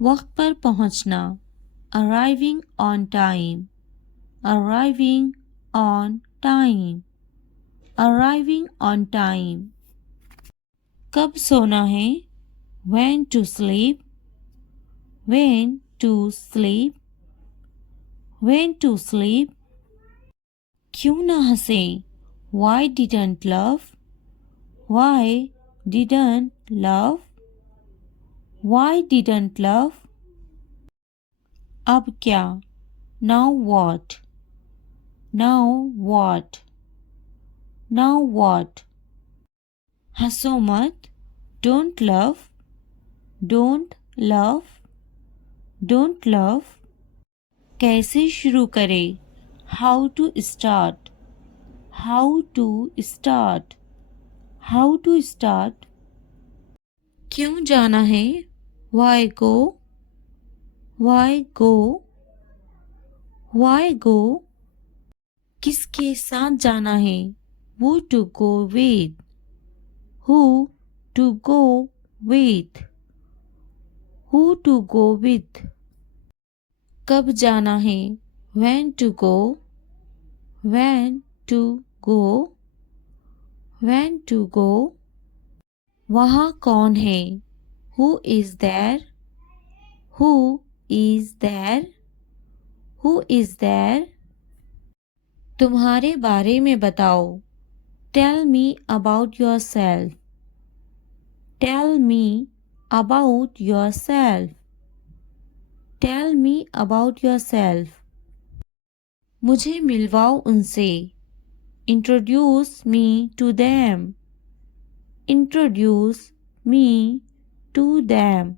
वक्त पर पहुंचना, arriving on time, arriving on time, arriving on time. कब सोना है, when to sleep, when to sleep, when to sleep. क्यों ना हंसे, why didn't laugh, why didn't laugh, why didn't laugh. अब क्या, now what, now what, now what. हंसो मत, don't laugh, don't laugh, don't laugh. कैसे शुरू करें, how to start, how to start, how to start. क्यों जाना है, why go, why go, why go. किसके साथ जाना है, who to go with, who to go with, who to go with. कब जाना है, when to go, when to go, when to go. वहाँ कौन है, who is there, who is there, who is there. तुम्हारे बारे में बताओ, tell me about yourself, tell me about yourself, tell me about yourself. मुझे मिलवाओ उनसे, introduce me to them, introduce me to them,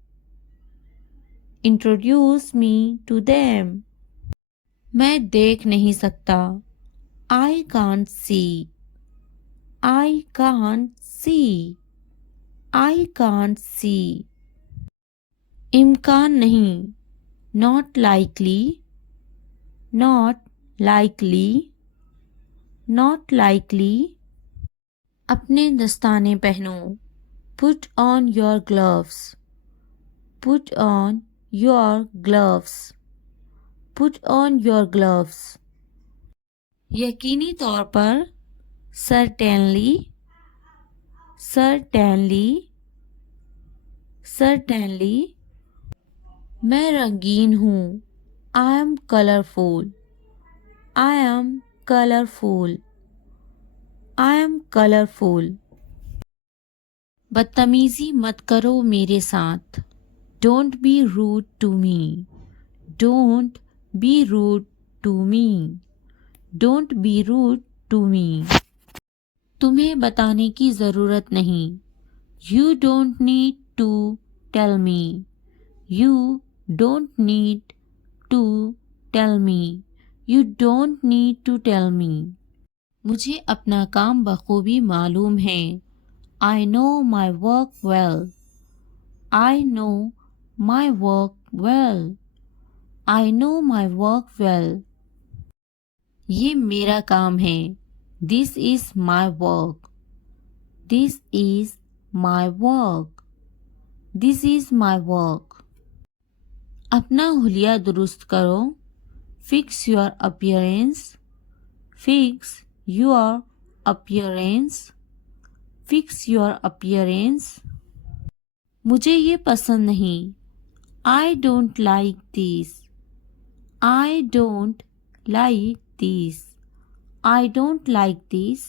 introduce me to them. मैं देख नहीं सकता, I can't see, I can't see, I can't see. इम्कान नहीं, not likely, not likely, not likely. अपने दस्ताने पहनो, put on your gloves, put on your gloves, put on your gloves. यकीनी तौर पर, certainly, certainly, certainly. मैं रंगीन हूँ, I am colorful, I am colorful, I am colorful. बदतमीजी मत करो मेरे साथ, don't be rude to me, don't be rude to me, don't be rude to me. तुम्हें बताने की ज़रूरत नहीं, you don't need to tell me, you don't need to tell me, you don't need to tell me. मुझे अपना काम बखूबी मालूम है, I know my work well, I know my work well, I know my work well. ये मेरा काम है, this is my work, this is my work, this is my work. अपना हुलिया दुरुस्त करो, fix your appearance, fix your appearance, fix your appearance. मुझे ये पसंद नहीं, I don't like this, I don't like this, I don't like this.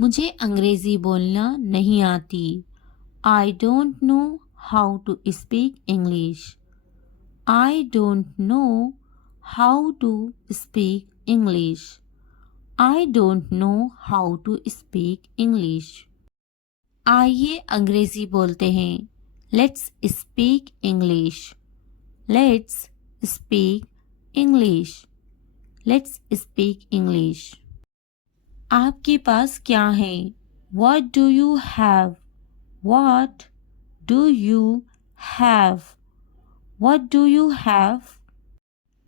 मुझे अंग्रेज़ी बोलना नहीं आती, I don't know how to speak English, I don't know how to speak English, I don't know how to speak English. आइए अंग्रेज़ी बोलते हैं, Let's speak English, Let's speak English, Let's speak English. आपके पास क्या है, What do you have, What do you have, What do you have.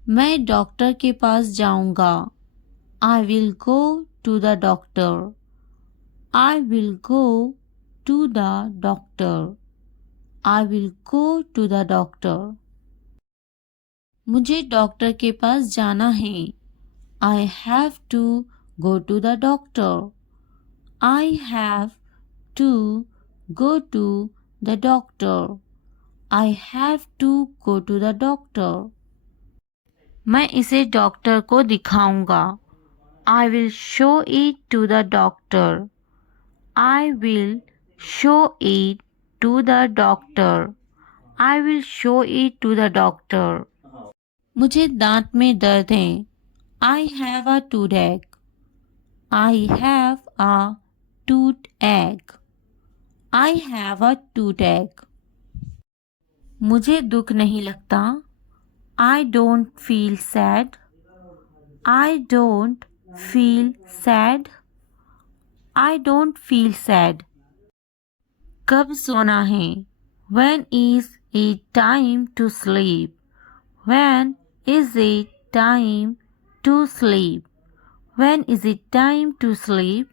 मैं डॉक्टर के पास जाऊंगा, I will go to the doctor, I will go to the doctor, I will go to the doctor. मुझे डॉक्टर के पास जाना है. I have to go to the doctor. I have to go to the doctor. I have to go to the doctor. मैं इसे डॉक्टर को दिखाऊंगा. I will show it to the doctor. I will show it to the doctor. I will show it to the doctor. मुझे दांत में दर्द है. I have a toothache. I have a toothache. I have a toothache. मुझे दुख नहीं लगता. I don't feel sad. I don't feel sad. I don't feel sad. कब सोना है? When is it time to sleep? When is it time to sleep? When is it time to sleep?